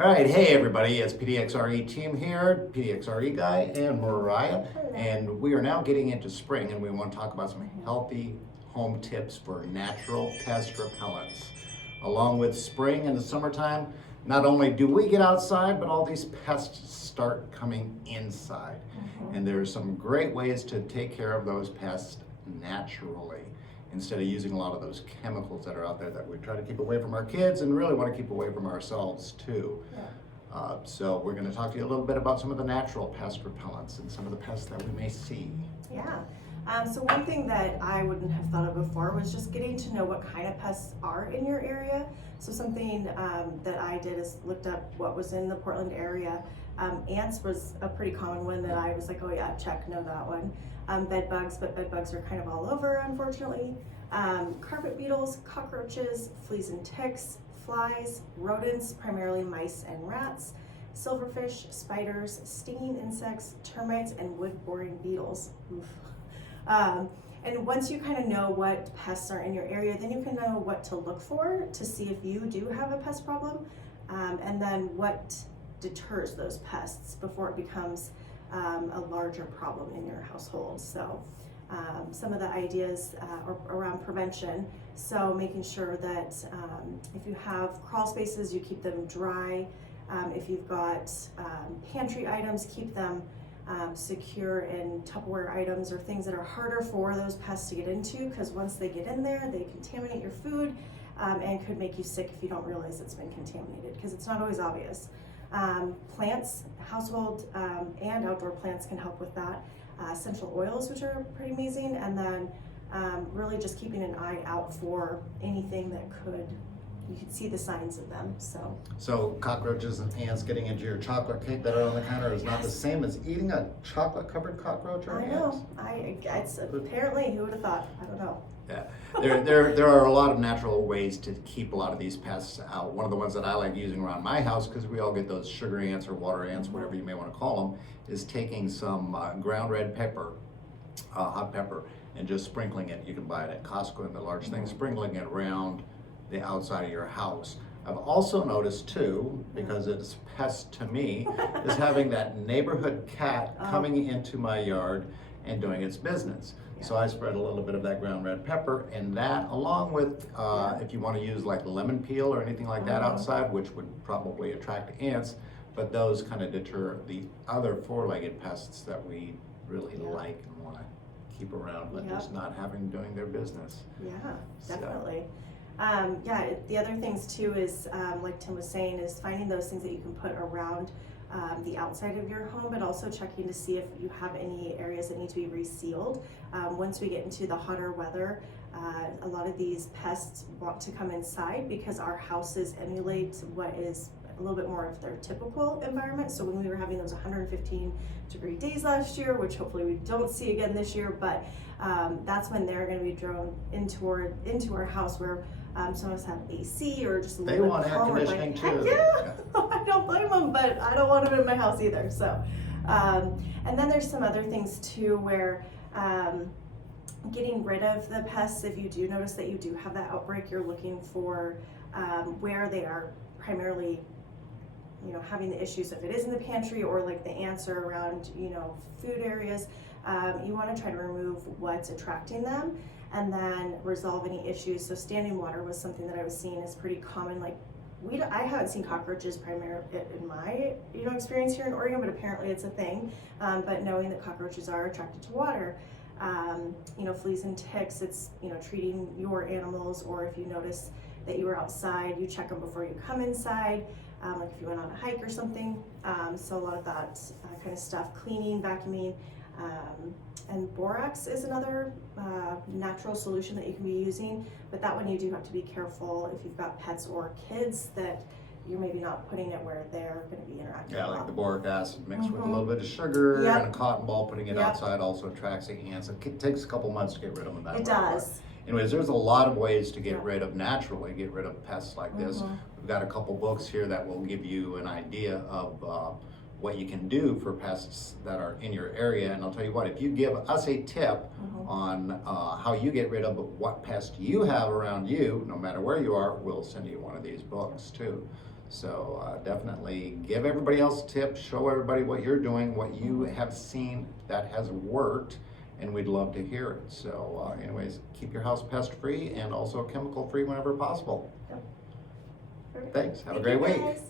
All right, hey everybody, it's PDXRE team here, PDXRE guy and Mariah, and we are now getting into spring and we want to talk about some healthy home tips for natural pest repellents. Along with spring and the summertime, not only do we get outside, but all these pests start coming inside. And there's some great ways to take care of those pests naturally, instead of using a lot of those chemicals that are out there that we try to keep away from our kids and really want to keep away from ourselves too. So we're going to talk to you a little bit about some of the natural pest repellents and some of the pests that we may see. Yeah. So one thing that I wouldn't have thought of before was just getting to know what kind of pests are in your area. So something that I did is looked up what was in the Portland area. Ants was a pretty common one that I was like, oh yeah, check, know that one. Bed bugs, but bed bugs are kind of all over, unfortunately. Carpet beetles, cockroaches, fleas and ticks, flies, rodents, primarily mice and rats, silverfish, spiders, stinging insects, termites, and wood-boring beetles. Oof. And once you kind of know what pests are in your area, then you can know what to look for to see if you do have a pest problem, and then what deters those pests before it becomes a larger problem in your household. So some of the ideas are around prevention. So making sure that if you have crawl spaces, you keep them dry. If you've got pantry items, keep them secure in Tupperware items or things that are harder for those pests to get into, because once they get in there, they contaminate your food and could make you sick if you don't realize it's been contaminated, because it's not always obvious. Plants, household and outdoor plants can help with that. Essential oils, which are pretty amazing, and then really just keeping an eye out for anything that you could see the signs of them. So cockroaches and ants getting into your chocolate cake that are on the counter is not the same as eating a chocolate covered cockroach or ant. I know. It's apparently, who would have thought? I don't know. Yeah, there are a lot of natural ways to keep a lot of these pests out. One of the ones that I like using around my house, because we all get those sugar ants or water ants, whatever you may want to call them, is taking some ground red pepper, hot pepper, and just sprinkling it. You can buy it at Costco in the large thing, sprinkling it around the outside of your house. I've also noticed too, because it's pest to me, is having that neighborhood cat coming into my yard and doing its business. So I spread a little bit of that ground red pepper, and that along with, if you want to use like lemon peel or anything like that outside, which would probably attract ants, but those kind of deter the other four-legged pests that we really like and want to keep around, but just not having doing their business. Yeah, definitely. The other things too is, like Tim was saying, is finding those things that you can put around the outside of your home, but also checking to see if you have any areas that need to be resealed. Once we get into the hotter weather, a lot of these pests want to come inside because our houses emulate what is a little bit more of their typical environment. So when we were having those 115-degree days last year, which hopefully we don't see again this year, but that's when they're going to be drawn into our house, where some of us have AC or just a little bit calmer. They want air conditioning too. Yeah, I don't blame them, but I don't want them in my house either. So, and then there's some other things too, where getting rid of the pests, if you do notice that you do have that outbreak, you're looking for where they are primarily, having the issues. If it is in the pantry or like the ants are around, food areas, you want to try to remove what's attracting them and then resolve any issues. So standing water was something that I was seeing is pretty common. Like I haven't seen cockroaches primarily in my experience here in Oregon, but apparently it's a thing. But knowing that cockroaches are attracted to water, fleas and ticks, it's treating your animals, or if you notice that you were outside, you check them before you come inside, like if you went on a hike or something. So a lot of that kind of stuff, cleaning, vacuuming, and borax is another natural solution that you can be using, but that one you do have to be careful if you've got pets or kids, that you're maybe not putting it where they're going to be interacting. Yeah, like the boric acid mixed with a little bit of sugar and a cotton ball, putting it outside also attracts the ants. It takes a couple months to get rid of them. It does. Anyways, there's a lot of ways to get rid of pests like this. We've got a couple books here that will give you an idea of what you can do for pests that are in your area. And I'll tell you what, if you give us a tip on how you get rid of what pest you have around you, no matter where you are, we'll send you one of these books too. So definitely give everybody else tips, show everybody what you're doing, what you have seen that has worked, and we'd love to hear it. So anyways, keep your house pest free and also chemical free whenever possible. Yep. Perfect. Thanks, have a Thank great you, week. guys.